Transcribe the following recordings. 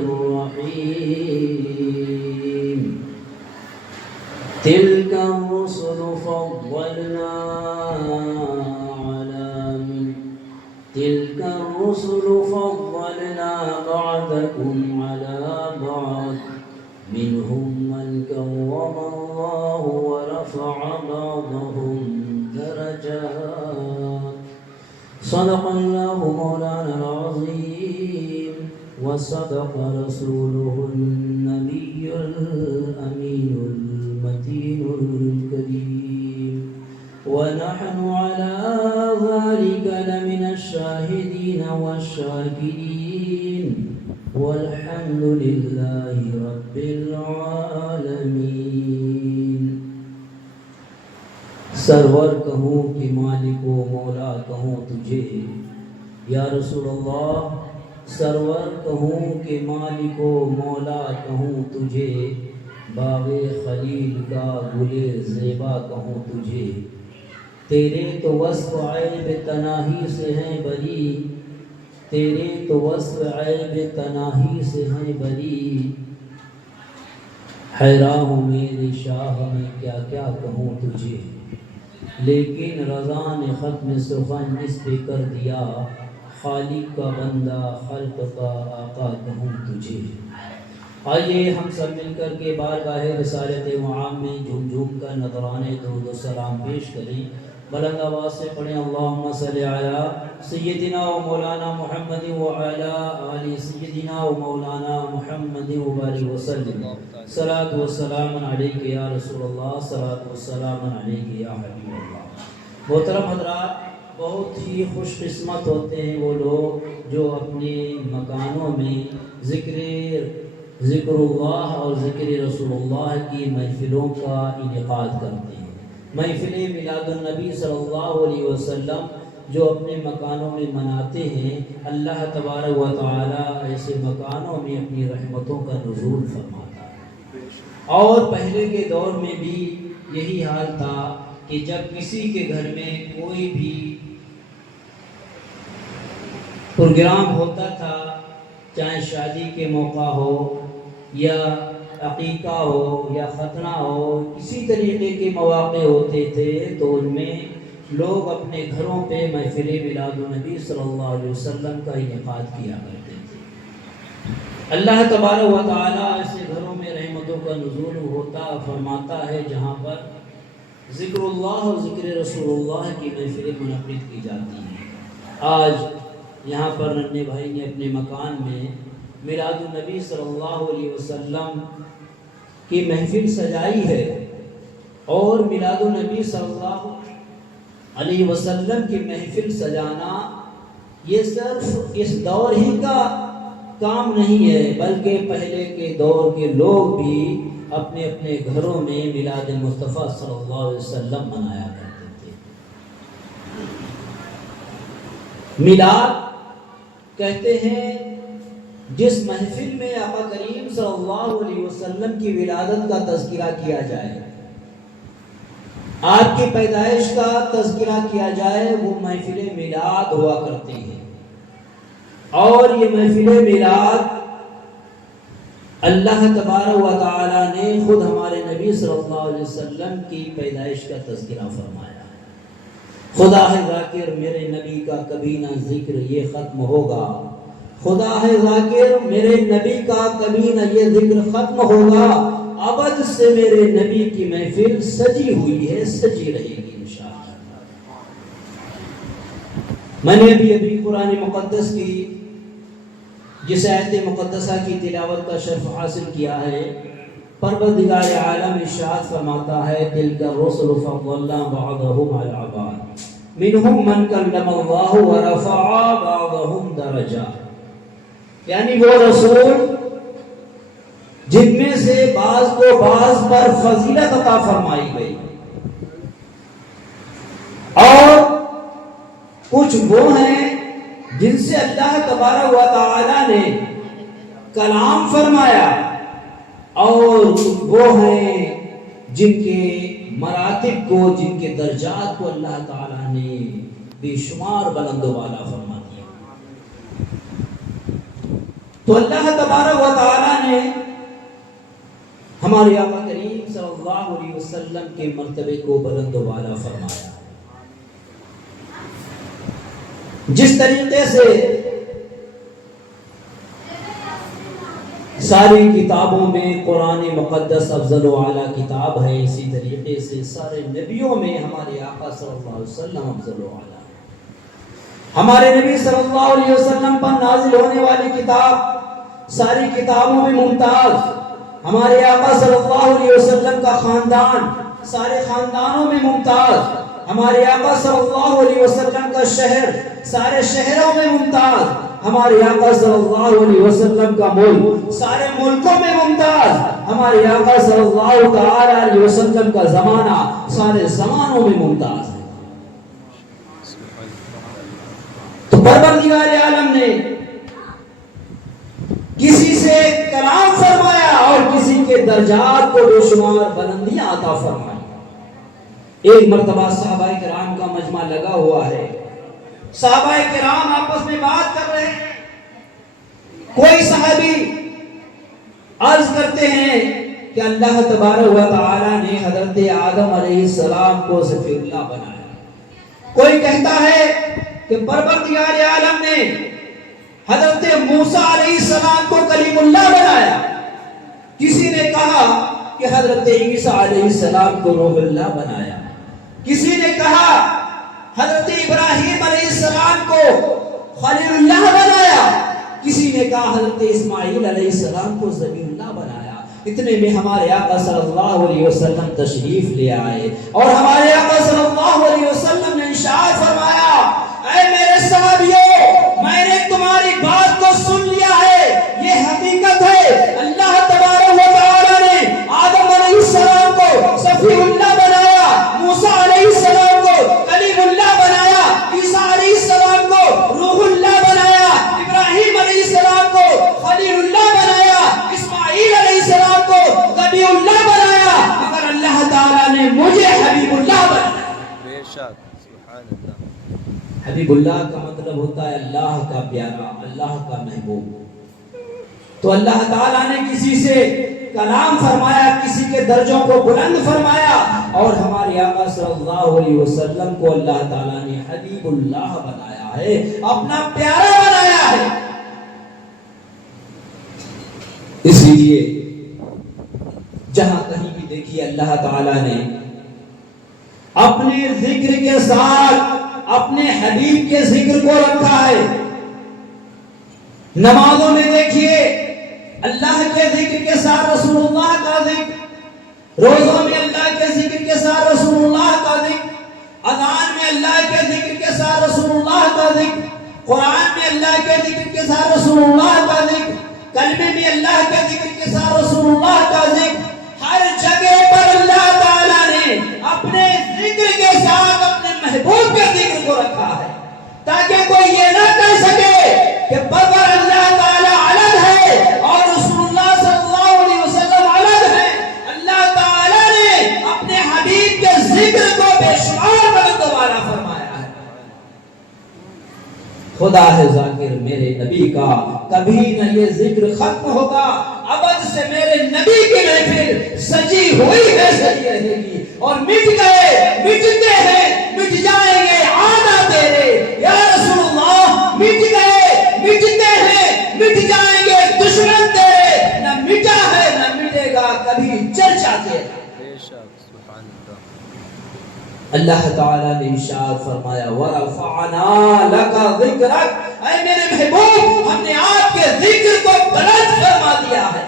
الرحيم تلك الرسل فضلنا بعضكم على بعض منهم من كرم الله ورفع بعضهم درجات صدق الله مولانا العظيم وصدق رسوله النبي الأمين المتين الكريم ونحن على ذلك لمن الشاهدين والشاكرين والحمد لله رب العالمين. سرور کہوں کہ مالک و مولا کہوں تجھے یا رسول اللہ، سرور کہوں کہ مالک و مولا کہوں تجھے، باغ خلیل کا گلے زیبا کہوں تجھے. تیرے تو وصف عیب تناہی سے ہیں بری، تیرے تو وصف عیب تناہی سے ہیں بری. حیران ہوں میرے شاہ میں کیا کیا کہوں تجھے، لیکن رضا نے ختم سخن اس پہ کر دیا، خالق کا بندہ خلق کا آقا کہوں تجھے. آئیے ہم سب مل کر کے بارگاہ رسالت معام میں جھوم جھوم کر نذرانے درود و سلام پیش کریں. بلند آواز سے پڑھیں اللہم صلی علی سیدنا و مولانا محمد و علی آل سیدنا و مولانا محمد و بارک وسلم. صلاۃ و سلام علیک یا رسول اللہ، صلاۃ و سلام علیک یا حبیب اللہ. محترم حضرات، بہت ہی خوش قسمت ہوتے ہیں وہ لوگ جو اپنے مکانوں میں ذکر اللہ اور ذکر رسول اللہ کی محفلوں کا انعقاد کرتے ہیں. محفل میلاد النبی صلی اللہ علیہ وسلم جو اپنے مکانوں میں مناتے ہیں، اللہ تبارک و تعالی ایسے مکانوں میں اپنی رحمتوں کا نزول فرماتا ہے. اور پہلے کے دور میں بھی یہی حال تھا کہ جب کسی کے گھر میں کوئی بھی پروگرام ہوتا تھا، چاہے شادی کے موقع ہو یا عقیقہ ہو یا ختنہ ہو، اسی طریقے کے مواقع ہوتے تھے تو ان میں لوگ اپنے گھروں پہ محفل میلاد النبی صلی اللہ علیہ وسلم کا انعقاد کیا کرتے تھے. اللہ تبارک و تعالیٰ ایسے گھروں میں رحمتوں کا نزول ہوتا فرماتا ہے جہاں پر ذکر اللہ اور ذکر رسول اللہ کی محفلیں منعقد کی جاتی ہیں. آج یہاں پر ننھے بھائی نے اپنے مکان میں میلاد النبی صلی اللہ علیہ وسلم کی محفل سجائی ہے، اور میلاد النبی صلی اللہ علیہ وسلم کی محفل سجانا یہ صرف اس دور ہی کا کام نہیں ہے، بلکہ پہلے کے دور کے لوگ بھی اپنے اپنے گھروں میں میلاد مصطفیٰ صلی اللہ علیہ وسلم منایا کرتے تھے. میلاد کہتے ہیں جس محفل میں آقا کریم صلی اللہ علیہ وسلم کی ولادت کا تذکرہ کیا جائے، آپ کی پیدائش کا تذکرہ کیا جائے، وہ محفل میلاد ہوا کرتی ہے. اور یہ محفل میلاد اللہ تبارک و تعالی نے خود ہمارے نبی صلی اللہ علیہ وسلم کی پیدائش کا تذکرہ فرمایا ہے. خدا ہے ذاکر میرے نبی کا کبھی نہ ذکر یہ ختم ہوگا، خدا ہے ذاکر میرے نبی کا کبھی نہ یہ ذکر ختم ہوگا، ابد سے میرے نبی کی محفل سجی ہوئی ہے، سجی رہے گی انشاءاللہ. میں نے ابھی قرآن مقدس کی جس آیت مقدسہ کی تلاوت کا شرف حاصل کیا ہے، پروردگار عالم ارشاد فرماتا ہے تلک الرسل فضلنا بعضهم علی بعض منهم من کلم اللہ ورفع بعضهم درجات. یعنی وہ رسول جن میں سے بعض کو بعض پر فضیلت عطا فرمائی گئی، اور کچھ وہ ہیں جن سے اللہ تبارک و تعالی نے کلام فرمایا، اور وہ ہیں جن کے مراتب کو، جن کے درجات کو اللہ تعالی نے بے شمار بلند و بالا فرما دیا. تو اللہ تبارک و تعالی نے ہمارے آقا کریم صلی اللہ علیہ وسلم کے مرتبے کو بلند و بالا فرمایا. جس طریقے سے ساری کتابوں میں قرآن مقدس افضل و اعلیٰ کتاب ہے، اسی طریقے سے سارے نبیوں میں ہمارے آقا صلی اللہ علیہ وسلم افضل و اعلیٰ. ہمارے نبی صلی اللہ علیہ وسلم پر نازل ہونے والی کتاب ساری کتابوں میں ممتاز. ہمارے آقا صلی اللہ علیہ وسلم کا خاندان سارے خاندانوں میں ممتاز. ہمارے آقا صلی اللہ علیہ وسلم کا شہر سارے شہروں میں ممتاز. ہمارے آقا صلی اللہ علیہ وسلم کا ملک سارے ملکوں میں ممتاز. ہمارے آقا صلی اللہ تعالی علیہ وسلم کا زمانہ سارے زمانوں میں ممتاز ہے. تو پروردگار عالم نے کسی سے کلام فرمایا اور کسی کے درجات کو بے شمار بلندیاں عطا فرمائی. ایک مرتبہ صحابہ کرام کا مجمع لگا ہوا ہے. صحابہ کرام آپس میں بات کر رہے ہیں. کوئی صحابی عرض کرتے ہیں کہ اللہ تبارک و تعالی نے حضرت آدم علیہ السلام کو ذکر اللہ بنایا. کوئی کہتا ہے کہ پروردگار عالم نے حضرت موسیٰ علیہ السلام کو کلیم اللہ بنایا. کسی نے کہا کہ حضرت عیسیٰ علیہ السلام کو روح اللہ بنایا. کسی نے کہا حضرت ابراہیم علیہ السلام کو خلیل اللہ بنایا. کسی نے کہا حضرت اسماعیل علیہ السلام کو ذبیح اللہ بنایا. اتنے میں ہمارے آقا صلی اللہ علیہ وسلم تشریف لے آئے اور ہمارے آقا صلی اللہ علیہ وسلم نے ارشاد فرمایا، اے میرے صحابیوں، میں نے تمہاری بات کو سن لیا ہے. یہ حقیقت ہے اللہ تبارک و تعالی نے آدم علیہ السلام کو صفی اللہ بنایا، موسیٰ علیہ السلام کو کلیم اللہ بنایا، عیسیٰ علیہ السلام کو روح اللہ بنایا، ابراہیم علیہ السلام کو خلیل اللہ بنایا، اسماعیل علیہ السلام کو ذبیح اللہ بنایا، مگر اللہ تعالی نے مجھے حبیب اللہ بنایا. بے شک، سبحان اللہ. حبیب اللہ کا مطلب ہوتا ہے اللہ کا پیارا، اللہ کا محبوب. تو اللہ تعالیٰ نے کسی سے کلام فرمایا، کسی کے درجوں کو بلند فرمایا، اور ہمارے آقا صلی اللہ علیہ وسلم کو اللہ تعالیٰ نے حبیب اللہ بنایا ہے، اپنا پیارا بنایا ہے. اسی لیے جہاں کہیں بھی دیکھیے اللہ تعالیٰ نے اپنے ذکر کے ساتھ اپنے حبیب کے ذکر کو رکھا ہے. نمازوں میں دیکھیے اللہ کے ذکر کے ساتھ رسول اللہ کا ذکر، روزوں میں اللہ کے ذکر کے ساتھ رسول اللہ کا ذکر، اذان میں اللہ کے ذکر کے ساتھ رسول اللہ کا ذکر، قرآن میں اللہ کے ذکر کے ساتھ رسول اللہ کا ذکر، کلمے میں اللہ کے ذکر کے ساتھ رسول اللہ کا ذکر. ہر جگہ پر اللہ تعالیٰ نے اپنے ذکر کے ساتھ اپنے محبوب کے ذکر کو رکھا ہے، تاکہ کوئی یہ نہ کہہ سکے کہ بغیر اللہ تعالیٰ الگ ہے اور رسول اللہ صلی اللہ علیہ وسلم الگ ہے. اللہ تعالیٰ نے اپنے حبیب کے ذکر کو بے شمار بلند و بالا فرمایا ہے. خدا ہے ذاکر میرے نبی کا، کبھی نہ یہ ذکر ختم ہوگا. ابد سے میرے نبی کی محفل سجی ہوئی ہے، سجی رہے گی. اور مٹ گئے، مٹتے ہیں، مٹ جائیں گے آنا تیرے یا رسول اللہ. مٹ گئے، مٹتے ہیں، مٹ جائیں گے دشمن تیرے. نہ مٹا ہے نہ مٹے گا کبھی چرچا تیرا. بے شک، سبحان اللہ. اللہ تعالیٰ نے ارشاد فرمایا وَرَفَعْنَا لَكَ ذِكْرَكَ، اے میرے محبوب ہم نے آپ کے ذکر کو بلند فرما دیا ہے.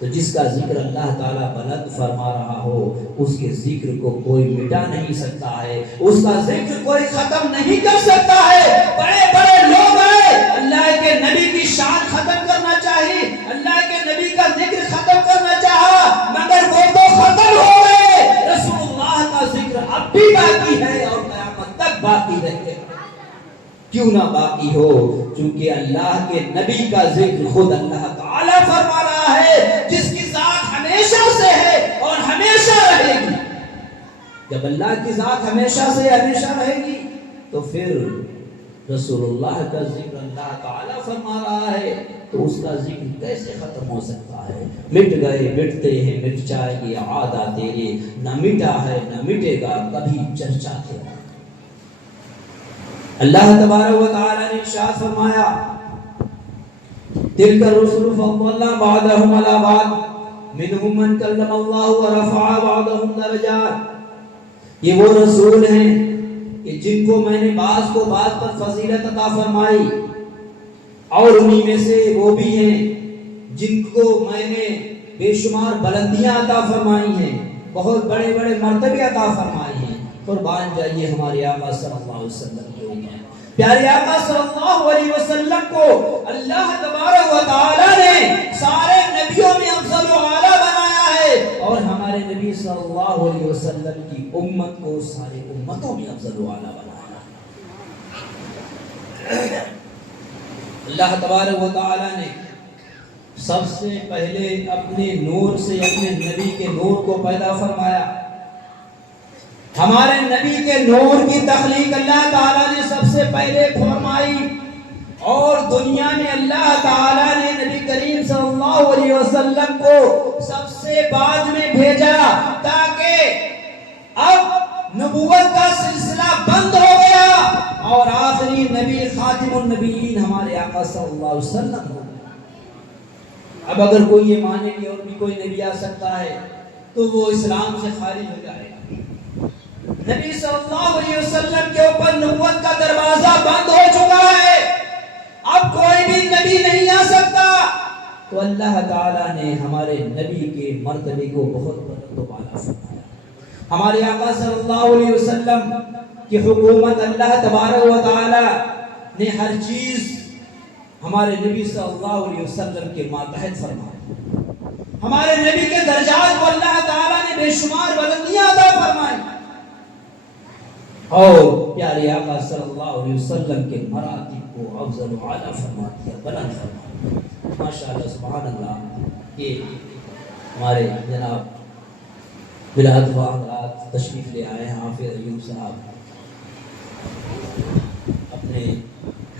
تو جس کا ذکر اللہ تعالیٰ بلند فرما رہا ہو اس کے ذکر کو کوئی مٹا نہیں سکتا ہے، اس کا ذکر کوئی ختم نہیں کر سکتا ہے. بڑے بڑے لوگ ہیں اللہ کے نبی کی شان ختم کرنا چاہیے، اللہ کے نبی کا ذکر ختم کرنا چاہا، مگر وہ تو ختم ہو گئے. رسول اللہ کا ذکر اب بھی باقی ہے اور قیامت تک باقی رہے گا. کیوں نہ باقی ہو؟ چونکہ اللہ کے نبی کا ذکر خود اللہ تعالیٰ فرما رہا ہے، جس کی ذات ہمیشہ سے ہے اور ہمیشہ رہے گی. جب اللہ کی ذات ہمیشہ سے ہمیشہ رہے گی تو پھر رسول اللہ کا ذکر اللہ تعالیٰ فرما رہا ہے تو اس کا ذکر کیسے ختم ہو سکتا ہے؟ مٹ گئے مٹتے ہیں مٹ جائے گی عادا تیرے، نہ مٹا ہے نہ مٹے گا کبھی چرچا تیرا۔ اللہ تبارک و تعالی نے ارشاد فرمایا تلک الرسل فضلنا بعضهم على بعض منهم من کلم اللہ ورفع بعضهم درجات۔ یہ وہ رسول ہیں کہ جن کو میں نے بعض کو بعض پر فضیلت عطا فرمائی، اور انہی میں سے وہ بھی ہیں جن کو میں نے بے شمار بلندیاں عطا فرمائی ہیں، بہت بڑے بڑے مرتبے عطا فرمائے ہیں۔ قربان جائیے ہمارے آقا صلی اللہ علیہ وسلم کے اوپر، پیارے آقا صلی اللہ علیہ وسلم کو اللہ تبارک و تعالی نے سارے نبیوں میں افضل و اعلیٰ بنایا ہے، اور ہمارے نبی صلی اللہ علیہ وسلم کی امت کو سارے امتوں میں افضل و اعلیٰ بنایا۔ اللہ تبارک و تعالی نے سب سے پہلے اپنے نور سے اپنے نبی کے نور کو پیدا فرمایا۔ ہمارے نبی کے نور کی تخلیق اللہ تعالیٰ نے سب سے پہلے فرمائی، اور دنیا میں اللہ تعالیٰ نے نبی کریم صلی اللہ علیہ وسلم کو سب سے بعد میں بھیجا، تاکہ اب نبوت کا سلسلہ بند ہو گیا اور آخری نبی خاتم النبیین ہمارے آقا صلی اللہ علیہ وسلم ہو۔ اب اگر کوئی یہ مانے کہ اور بھی کوئی نبی آ سکتا ہے تو وہ اسلام سے خارج ہو جائے گا۔ نبی صلی اللہ علیہ وسلم کے اوپر نبوت کا دروازہ بند ہو چکا ہے، اب کوئی بھی نبی نہیں آ سکتا۔ تو اللہ تعالیٰ نے ہمارے نبی کے مرتبے کو بہت بلند و بالا فرمایا۔ ہمارے آقا صلی اللہ علیہ وسلم کی حکومت اللہ تبارک و تعالی نے ہر چیز ہمارے نبی صلی اللہ علیہ وسلم کے ماتحت فرمائی۔ ہمارے نبی کے درجات کو اللہ تعالیٰ نے بے شمار بلندیاں عطا فرمائی، اور پیارے آقا صلی اللہ علیہ وسلم کے مراتب کو افضل و اعلیٰ فرما دیا، بلند فرما دیا۔ ماشاءاللہ سبحان اللہ۔ یہ ہمارے جناب بلاد حضرات تشریف لے آئے ہیں، حافظ ایوب صاحب اپنے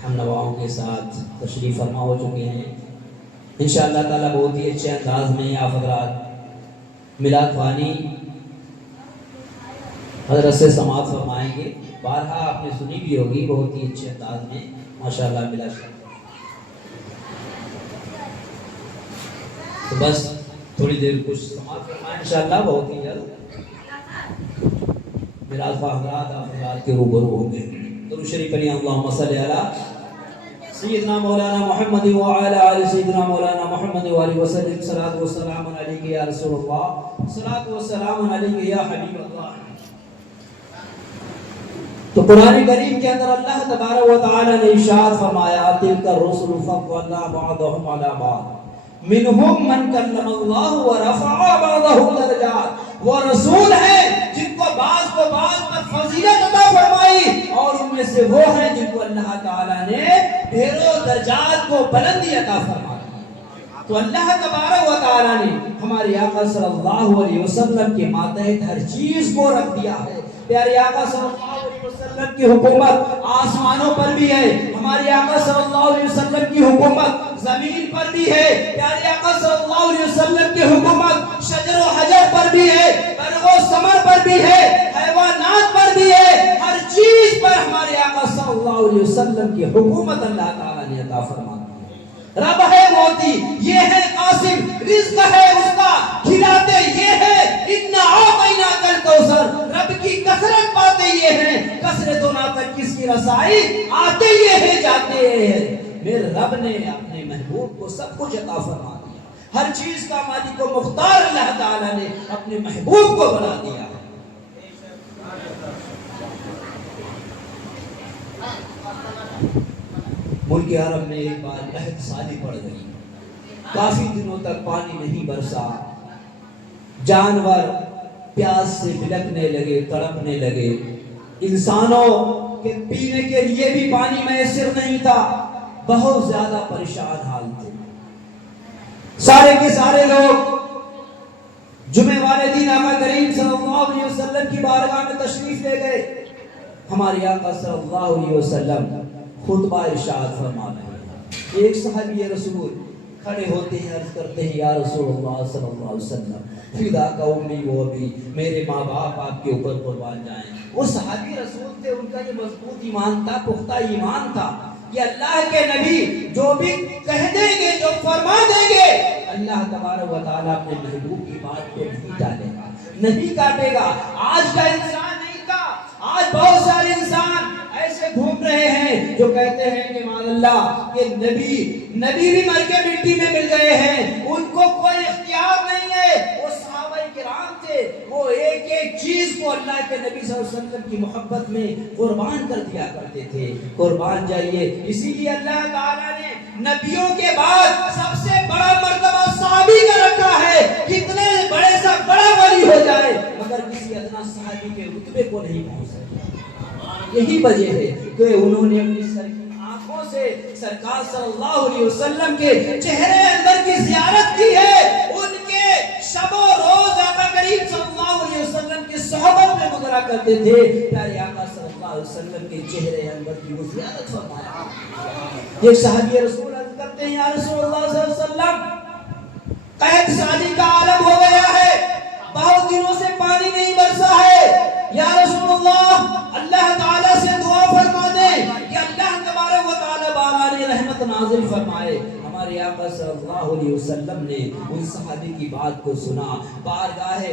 ہم نواؤں کے ساتھ تشریف فرما ہو چکے ہیں۔ انشاءاللہ تعالیٰ بہت ہی اچھے انداز میں آپ حضرات میلاد خوانی حضرت سے سماعت فرمائیں گے۔ بارہا آپ نے سنی بھی ہوگی، بہت ہی اچھے انداز میں ماشاءاللہ بلا شک۔ تو بس تھوڑی دیر کچھ سماعت فرمائیں انشاءاللہ، بہت ہی جلد میلاد حضرات آپ حضرات کے روبرو ہوں گے۔ درود شریف پڑھیں، اللہم صلی علی سیدنا مولانا محمد وعلی آل سیدنا مولانا محمد وآلہ وسلم۔ صلاۃ و سلام علیک یا رسول اللہ، صلاۃ و سلام علیک یا حبیب اللہ۔ تو قرآن کریم کے اندر اللہ تبارک و تعالی نے ارشاد فرمایا تلک الرسل فضلنا بعضهم علی بعض منهم من کلم اللہ ورفع بعضهم درجات۔ وہ رسول ہیں جن کو بعض پر فضیلت عطا فرمائی، اور ان میں سے وہ ہیں جن کو اللہ تعالی نے ڈھیروں درجات کو بلندی عطا فرمائی۔ تو اللہ تبارک و تعالی نے ہمارے آقا صلی اللہ علیہ وسلم کے ماتحت ہر چیز کو رکھ دیا ہے۔ پیارے آقا صلی اللہ علیہ وسلم کی حکومت آسمانوں پر بھی ہے، ہمارے آقا صلی اللہ علیہ وسلم کی حکومت زمین پر بھی ہے، پیارے آقا صلی اللہ علیہ وسلم کی حکومت شجر و حجر پر بھی ہے، برگ و ثمر پر بھی ہے، حیوانات پر بھی ہے، ہر چیز پر ہمارے آقا صلی اللہ علیہ وسلم کی حکومت اللہ تعالیٰ نے عطا فرما دی۔ رب ہے موتی، یہ ہے قاسم، رزق ہے اس کا، کھلاتے یہ ہے، اِنَّا أَعْطَيْنَاكَ الْكَوْثَرَ۔ رب کی کثرت پاتے یہ ہیں، کثرت و نہ تک کس کی رسائی، آتے یہ ہے جاتے یہ ہے۔ میرے رب نے اپنے محبوب کو سب کچھ عطا فرما دیا، ہر چیز کا مالک و مختار اللہ تعالیٰ نے اپنے محبوب کو بنا دیا۔ ملک عرب میں ایک بار قحط سالی پڑ گئی، کافی دنوں تک پانی نہیں برسا، جانور پیاس سے بلکنے لگے، تڑپنے لگے، انسانوں کے پینے کے لیے بھی پانی میسر نہیں تھا، بہت زیادہ پریشان حال تھے۔ سارے کے سارے لوگ جمعے والے دن آقا کریم صلی اللہ علیہ وسلم کی بارگاہ میں تشریف لے گئے۔ ہمارے آقا صلی اللہ علیہ وسلم خطبہ ارشاد فرما رہے ہیں۔ ایک صحابی رسول کھڑے ہوتے ہیں، عرض کرتے ہیں یا رسول اللہ صلی اللہ علیہ وسلم فدا کا امی و ابی، میرے ماں باپ آپ کے اوپر قربان جائیں۔ وہ صحابی رسول تھے، ان کا یہ مضبوط ایمان تھا، پختہ ایمان تھا کہ اللہ کے نبی جو بھی کہہ دیں گے، جو فرما دیں گے، اللہ تبارک و تعالیٰ اپنے محبوب کی بات کو نہیں ٹالے گا، نہیں کاٹے گا۔ آج کا انسان نہیں تھا، آج بہت سارے انسان ایسے گھوم رہے ہیں جو کہتے ہیں کہ مان اللہ کہ نبی بھی مر کے مٹی میں مل گئے ہیں، ان کو کوئی اختیار نہیں ہے۔ وہ صحابہ کرام تھے، وہ ایک ایک چیز کو اللہ کے نبی صلی اللہ علیہ وسلم کی محبت میں قربان کر دیا کرتے تھے۔ قربان جائیے، اسی لیے اللہ تعالیٰ نے نبیوں کے بعد سب سے بڑا مرتبہ صحابی کا رکھا ہے۔ کتنے بڑے سے بڑا ولی ہو جائے مگر کسی ادنا صحابی کے رتبے کو نہیں پہنچ سکتا۔ یہی وجہ ہے کہ انہوں نے اپنی سر کی آنکھوں سے سرکار صلی اللہ علیہ وسلم کے چہرے انور کی زیارت کی ہے، ان کے شب و روز آقا کریم صلی اللہ علیہ وسلم کی صحبت میں گزارا کرتے تھے۔ پیارے آقا صلی اللہ علیہ وسلم کے چہرے انور کی وہ زیارت فرمایا۔ یہ صحابی رسول عرض کرتے ہیں یا رسول اللہ صلی اللہ علیہ وسلم قحط سالی کا عالم ہو گیا ہے، بہت دنوں سے پانی نہیں برسا ہے، یا رسول اللہ تعالیٰ سے دعا فرما دیں کہ اللہ تبارک و تعالیٰ باران رحمت نازل فرمائے۔ ہمارے آقا صلی اللہ علیہ وسلم نے ان صحابی کی بات کو سنا، بارگاہ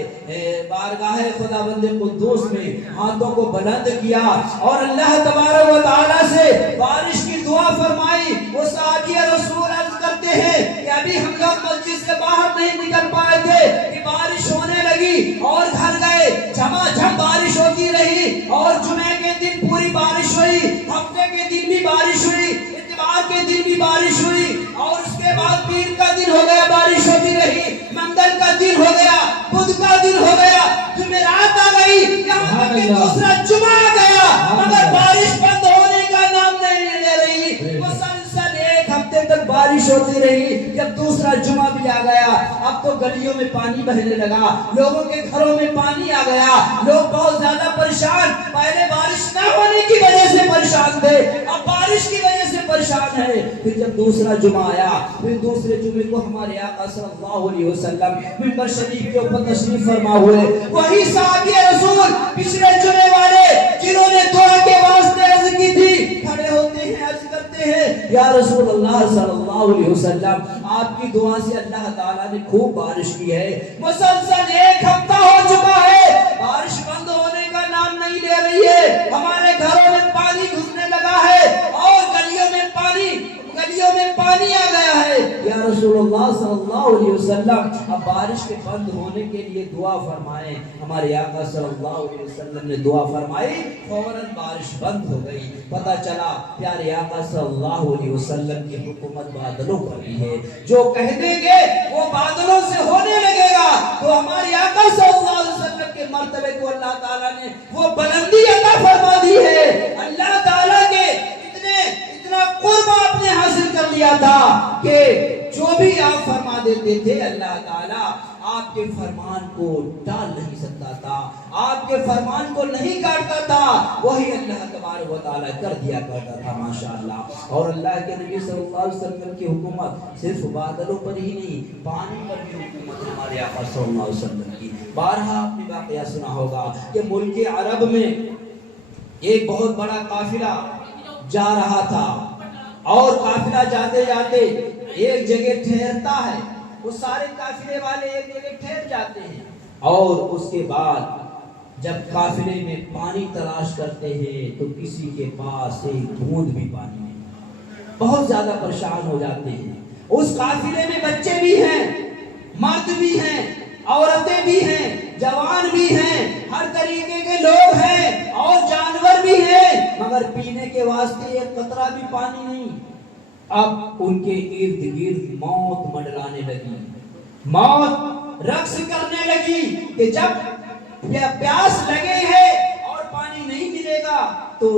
خداوند قدوس میں ہاتھوں کو بلند کیا اور اللہ تبارک و تعالیٰ سے بارش کی دعا فرمائی۔ وہ صحابی رسول عرض کرتے ہیں کہ ابھی ہم لوگ مسجد سے باہر نہیں نکل پائے تھے کہ بارش ہونے لگی اور گھر گئے، جھم بارش ہوتی رہی اور جمعے کے دن پوری بارش ہوئی، ہفتے کے دن بھی بارش ہوئی، اتوار کے دن بھی بارش ہوئی اور اس کے بعد پیر کا دن ہو گیا، بارش ہوتی رہی، منگل کا دن ہو گیا، بدھ کا دن ہو گیا، جمعرات آ گئی، یہاں تک کہ دوسرا جمعہ آ گیا مگر بارش بند ہونے کا نام نہیں لے رہی۔ مسلسل ایک ہفتے تک بارش ہوتی رہی، جب دوسرا جمعہ بھی آ گیا اب تو گلیوں میں پانی بہنے لگا، لوگوں کے گھروں میں پانی آ گیا، لوگ بہت زیادہ پریشان، پہلے بارش نہ ہونے کی وجہ سے پریشان تھے، اب بارش کی وجہ سے پریشان ہے۔ پھر جب دوسرا جمعہ آیا، پھر دوسرے جمعے کو ہمارے آقا صلی اللہ علیہ وسلم منبر شریف کے اوپر تشریف فرما ہوئے، وہی صحابی رسول پچھلے جمعے والے جنہوں نے دعا کے واسطے عرض کی تھی، کھڑے ہوتے ہیں عرض کرتے ہیں یا رسول اللہ صلی اللہ علیہ وسلم آپ کی دعا سے اللہ تعالیٰ نے خوب بارش کی ہے، مسلسل ایک ہفتہ ہو چکا ہے، بارش بند ہونے کا نام نہیں لے رہی ہے، ہمارے گھروں میں پانی گھسنے لگا ہے اور گلیوں میں پانی آ گیا ہے، یا رسول اللہ صلی اللہ علیہ وسلم اب بارش کے بند ہونے کے لیے دعا فرمائیں۔ ہمارے آقا صلی اللہ علیہ وسلم نے دعا فرمائی، فوراً بارش بند ہو گئی۔ پتہ چلا پیارے آقا صلی اللہ علیہ وسلم کی حکومت بادلوں پر ہی ہے، جو کہہ دیں گے وہ بادلوں سے ہونے لگے گا۔ تو ہمارے آقا صلی اللہ علیہ وسلم کے مرتبے کو اللہ تعالیٰ نے وہ بلندی عطا فرما دی ہے۔ اللہ تعالیٰ کے اتنا قرب آپ نے حاصل کر لیا تھا کہ جو بھی آپ فرما دیتے تھے اللہ تعالیٰ آپ کے فرمان کو ٹال نہیں سکتا تھا، آپ کے فرمان کو نہیں کاٹتا تھا، وہی اللہ تبارک و تعالیٰ کر دیا کرتا تھا ماشاءاللہ۔ اور اللہ کے نبی صلی اللہ علیہ وسلم کی حکومت صرف بادلوں پر ہی نہیں، پانی پر بھی حکومت ہمارے آقا صلی اللہ علیہ وسلم کی۔ بارہا آپ نے واقعہ سنا ہوگا کہ ملک عرب میں ایک بہت بڑا قافلہ جا رہا تھا اور قافلہ جاتے جاتے ایک جگہ ٹھہرتا ہے، وہ سارے قافلے والے ایک جگہ ٹھہر جاتے ہیں اور اس کے بعد جب قافلے میں پانی تلاش کرتے ہیں تو کسی کے پاس ایک بوند بھی پانی نہیں، بہت زیادہ پریشان ہو جاتے ہیں۔ اس قافلے میں بچے بھی ہیں، مرد بھی ہیں، عورتیں بھی ہیں، جوان بھی ہیں، ہر طریقے کے لوگ ہیں اور جانور بھی ہیں، مگر پینے کے واسطے ایک قطرہ بھی پانی نہیں۔ اب ان کے ارد گرد موت منڈلانے لگی، موت رقص کرنے لگی کہ جب پیاس لگے ہے اور پانی نہیں ملے گا تو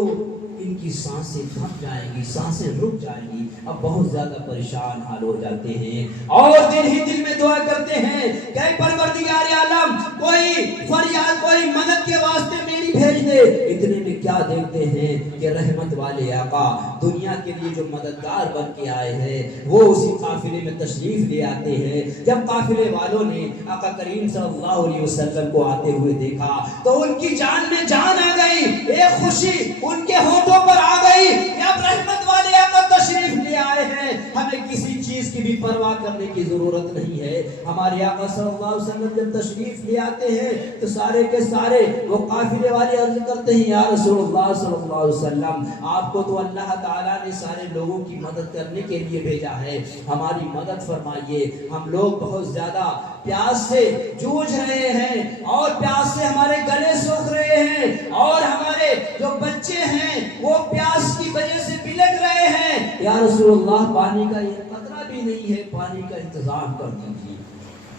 ان کی سانسیں تھم جائیں گی، سانسیں رک جائیں گی۔ اب بہت زیادہ پریشان حال ہو جاتے ہیں اور دل ہی دل میں دعا کرتے ہیں کہ اے پروردگار عالم کوئی فریاد، کوئی مدد کے واسطے میری بھیج دے۔ اتنے میں کیا دیکھتے ہیں کہ رحمت والے آقا دنیا کے لیے جو مددگار بن کے آئے ہیں وہ اسی قافلے میں تشریف لے آتے ہیں. جب قافلے والوں نے آقا کریم صلی اللہ علیہ وسلم کو آتے ہوئے دیکھا تو ان کی جان میں جان آ گئی, ایک خوشی ان کے ہونٹوں پر آ گئی کہ اب رحمت والے آقا تشریف لے آئے ہیں, ہمیں کسی چیز کی بھی پرواہ کرنے کی ضرورت نہیں ہے. ہمارے آقا صلی اللہ علیہ وسلم جب تشریف لے آتے ہیں تو سارے کے سارے وہ قافلے والے عرض کرتے ہیں یا رسول اللہ صلی اللہ علیہ وسلم آپ کو تو اللہ تعالیٰ نے سارے لوگوں کی مدد کرنے کے لیے بھیجا ہے, ہماری مدد فرمائیے, ہم لوگ بہت زیادہ پیاس سے جوجھ رہے ہیں اور پیاس سے ہمارے گلے سوکھ رہے ہیں اور ہمارے جو بچے ہیں وہ پیاس کی وجہ سے بلک رہے ہیں, یا رسول اللہ پانی کا یہ قطرہ بھی نہیں ہے, پانی کا انتظام کر دیجیے.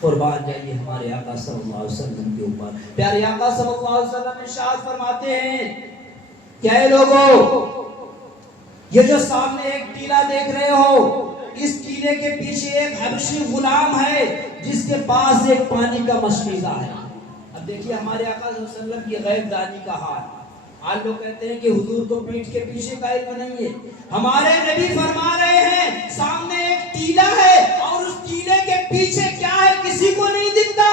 قربان جائیے ہمارے آقا صلی اللہ علیہ وسلم کے اوپر. پیارے آقا صلی اللہ علیہ وسلم ارشاد فرماتے ہیں کہ اے لوگو, یہ جو سامنے ایک ٹیلا دیکھ رہے ہو, اس ٹیلے کے پیچھے ایک حبشی غلام ہے جس کے پاس ایک پانی کا مشکیزہ ہے. اب دیکھیے ہمارے آقا صلی اللہ علیہ وسلم کی غیب دانی کا حال. آج لوگ کہتے ہیں کہ حضور کو پیٹھ کے پیچھے کا علم نہیں ہے. ہمارے نبی فرما رہے ہیں سامنے ایک ٹیلا ہے اور اس ٹیلے کے پیچھے کیا ہے کسی کو نہیں دکھتا.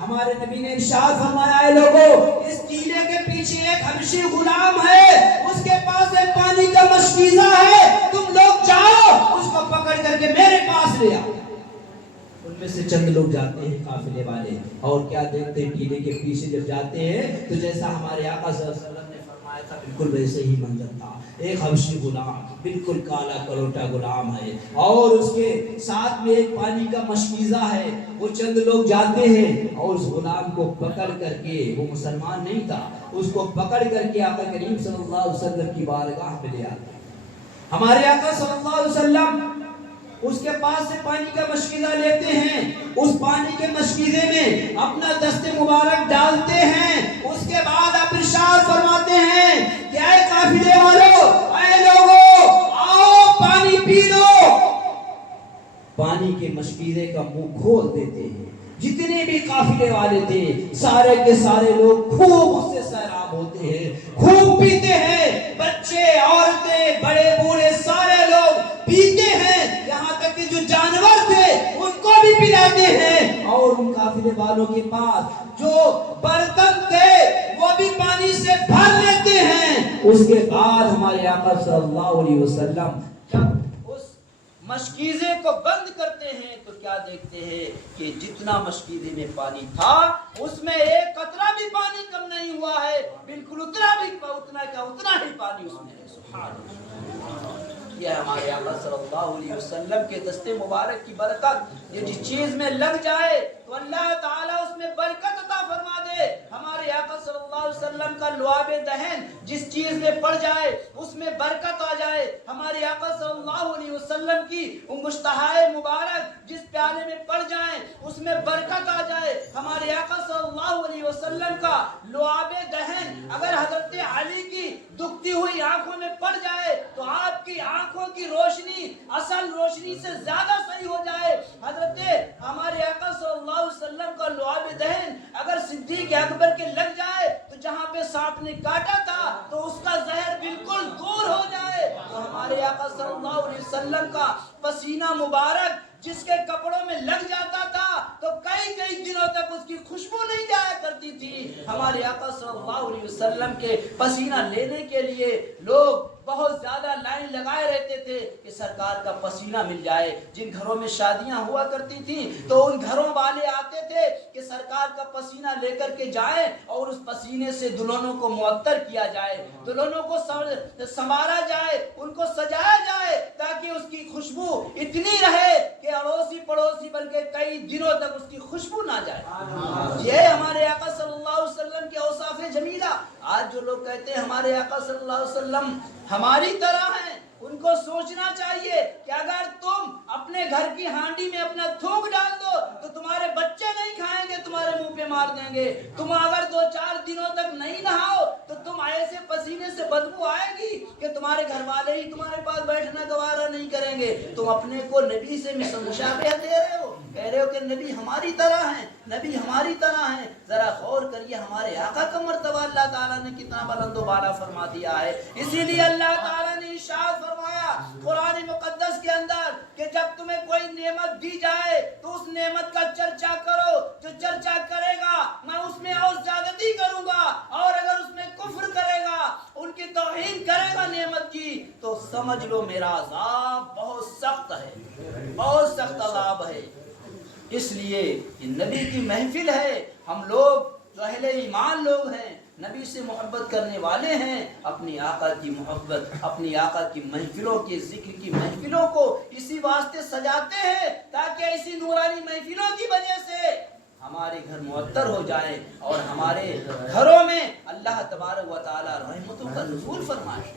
ہمارے نبی نے ارشاد فرمایا ہے لوگوں, اس ٹیلے کے پیچھے ایک حبشی غلام ہے, اس کے پاس ایک پانی کا مشکیزہ ہے, تم لوگ جاؤ اس کو پکڑ کر کے میرے پاس لے آؤ. ان میں سے چند لوگ جاتے ہیں قافلے والے اور کیا دیکھتے ہیں ٹیلے کے پیچھے جب جاتے ہیں تو جیسا ہمارے آقا صلی اللہ علیہ وسلم نے فرمایا تھا بالکل ویسے ہی منظر تھا. ایک حبشی غلام بالکل کالا کلوٹا غلام ہے اور اس کے ساتھ میں ایک پانی کا مشکیزہ ہے. وہ چند لوگ جاتے ہیں اور اس غلام کو پکڑ کر کے, وہ مسلمان نہیں تھا, اس کو پکڑ کر کے آقا کریم صلی اللہ علیہ وسلم کی بارگاہ میں لے آتے ہیں. ہمارے آقا صلی اللہ علیہ وسلم اس کے پاس سے پانی کا مشکیزہ لیتے ہیں, اس پانی کے مشکیزے میں اپنا دست مبارک ڈالتے ہیں. اس کے بعد آپ ارشاد فرماتے ہیں کہ اے قافلے والو, اے لوگو آؤ پانی پی لو. پانی کے مشکیزے کا منہ کھول دیتے ہیں. جتنے بھی قافلے والے تھے سارے کے سارے لوگ خوب اس سے سیراب ہوتے ہیں, خوب پیتے ہیں. بچے, عورتیں, بڑے بوڑھے سارے لوگ پیتے ہیں, یہاں تک کہ جو جانور تھے ان کو بھی پلاتے ہیں. اور ان قافلے والوں کے پاس جو برتن تھے وہ بھی پانی سے بھر لیتے ہیں. اس کے بعد ہمارے آقا صلی اللہ علیہ وسلم جب اس مشکیزے کو بند کرتے ہیں تو کیا دیکھتے ہیں کہ جتنا مشکیزے میں پانی تھا اس میں ایک قطرہ بھی پانی کم نہیں ہوا ہے, بالکل اتنا ہی پانی اس میں ہے. سبحان اللہ. یہ ہمارے آقا صلی اللہ علیہ وسلم کے دست مبارک کی برکت. یہ جس چیز میں لگ جائے تو اللہ تعالیٰ اس میں برکت عطا فرما دے. ہمارے آقا صلی اللہ علیہ وسلم کا لعاب دہن جس چیز میں پڑ جائے اس میں برکت آ جائے. ہمارے آقا صلی اللہ علیہ وسلم کی انگشتہائے مبارک جس پیالے میں پڑ جائیں اس میں برکت آ جائے. ہمارے آقا صلی اللہ علیہ وسلم کا لعاب دہن اگر حضرت علی کی دکھتی ہوئی آنکھوں میں پڑ جائے تو آپ کی آنکھوں کی روشنی اصل روشنی سے زیادہ صحیح ہو جائے. حضرت ہمارے آقا صلی اللہ علیہ وسلم کا لعاب دہن اگر صدیق اکبر کے لگ جائے تو جہاں پہ سانپ نے کاٹا تھا تو اس کا زہر بالکل دور ہو جائے. تو ہمارے آقا صلی اللہ علیہ وسلم کا پسینہ مبارک جس کے کپڑوں میں لگ جاتا تھا تو کئی دنوں تک اس کی خوشبو نہیں جایا کرتی تھی. ہمارے آقا صلی اللہ علیہ وسلم کے پسینہ لینے کے لیے لوگ بہت زیادہ لائن لگائے رہتے تھے کہ سرکار کا پسینہ مل جائے. جن گھروں میں شادیاں ہوا کرتی تھیں تو ان گھروں والے آتے تھے کہ سرکار کا پسینہ لے کر کے جائیں اور اس پسینے سے دلہنوں کو معطر کیا جائے, دلہنوں کو سنوارا جائے, ان کو سجایا جائے تاکہ اس کی خوشبو اتنی رہے کہ اڑوسی پڑوسی بلکہ کئی دنوں تک اس کی خوشبو نہ جائے. یہ ہمارے آقا صلی اللہ علیہ وسلم کے اوصاف جمیلہ. آج جو لوگ کہتے ہیں ہمارے آقا صلی اللہ علیہ وسلم ہماری طرح ہیں, ان کو سوچنا چاہیے کہ اگر تم اپنے گھر کی ہانڈی میں اپنا تھوک ڈال دو تو تمہارے بچے نہیں کھائیں گے, تمہارے منہ پہ مار دیں گے. تم اگر 2-4 دنوں تک نہیں نہاؤ تو تم ایسے پسینے سے بدبو آئے گی کہ تمہارے گھر والے ہی تمہارے پاس بیٹھنا گوارا نہیں کریں گے. تم اپنے کو نبی سے مشابہت دے رہے ہو. کہہ رہے ہو کہ نبی ہماری طرح ہیں، نبی ہماری طرح ہیں، ذرا غور کریے ہمارے آقا کا مرتبہ اللہ تعالیٰ نے کتنا بلند و بالا فرما دیا ہے۔ اسی لیے اللہ تعالیٰ نے ارشاد فرمایا قرآن مقدس کے اندر کہ جب تمہیں کوئی نعمت دی جائے تو اس نعمت کا چرچا کرو، جو چرچا کرے گا میں اس میں اور زیادتی کروں گا، اور اگر اس میں کفر کرے گا، ان کی توہین کرے گا نعمت کی، تو سمجھ لو میرا عذاب بہت سخت ہے، بہت سخت عذاب ہے۔ اس لیے یہ نبی کی محفل ہے، ہم لوگ جو اہل ایمان لوگ ہیں، نبی سے محبت کرنے والے ہیں، اپنی آقا کی محبت، اپنی آقا کی محفلوں کے ذکر کی محفلوں کو اسی واسطے سجاتے ہیں تاکہ ایسی نورانی محفلوں کی وجہ سے ہمارے گھر معطر ہو جائے اور ہمارے گھروں میں اللہ تبارک و تعالی رحمتوں کا نزول فرمائے۔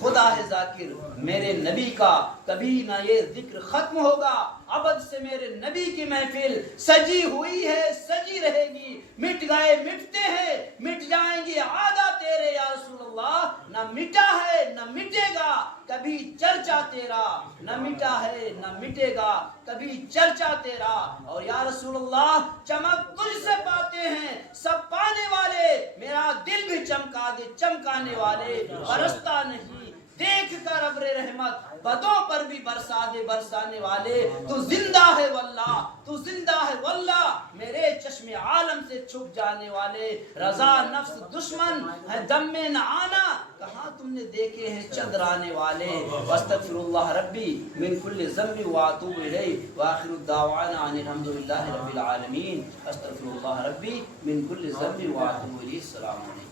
خدا ہے ذاکر، میرے نبی کا کبھی نہ یہ ذکر ختم ہوگا، ابد سے میرے نبی کی محفل سجی ہوئی ہے، سجی رہے گی۔ مٹ گئے مٹتے ہیں، مٹ جائیں گے عادہ تیرے یا رسول اللہ، نہ مٹا ہے نہ مٹے گا کبھی چرچا تیرا، نہ مٹا ہے نہ مٹے گا کبھی چرچا تیرا۔ اور یا رسول اللہ چمک تجھ سے پاتے ہیں سب پانے والے، میرا دل بھی چمکا دے چمکانے والے، برستا نہیں دیکھ کر ابر رحمت بدوں پر بھی برسا دے برسانے والے۔ تو زندہ ہے واللہ، تو زندہ ہے واللہ، میرے چشم عالم سے چھپ جانے والے۔ رضا نفس دشمن ہے دم میں نہ آنا، کہاں تم نے دیکھے ہیں چندرانے والے۔ واستغفر اللہ ربی من کل ذنب واتوب الیہ، واخر الدعوانا ان الحمد للہ رب العالمین۔ استغفر اللہ ربی من کل ذنب واتوب الیہ۔ السلام علیکم۔